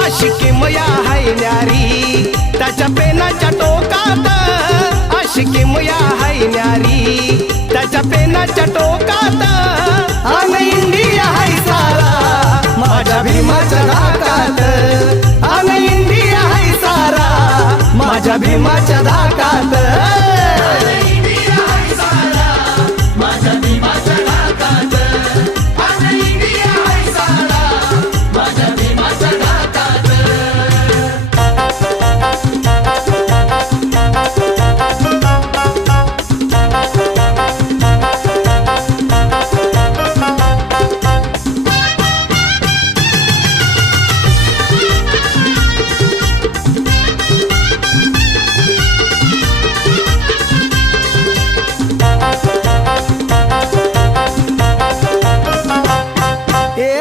आशिकी मया हाय न्यारी त्याच्या पेनाच्या टोकात, आशिकी मया हाय न्यारी त्याच्या पेनाच्या टोकात, अन इंडिया हाय सारा माझ्या भीमाच्या धाकात, अन इंडिया हाय सारा माझ्या भीमाच्या धाकात.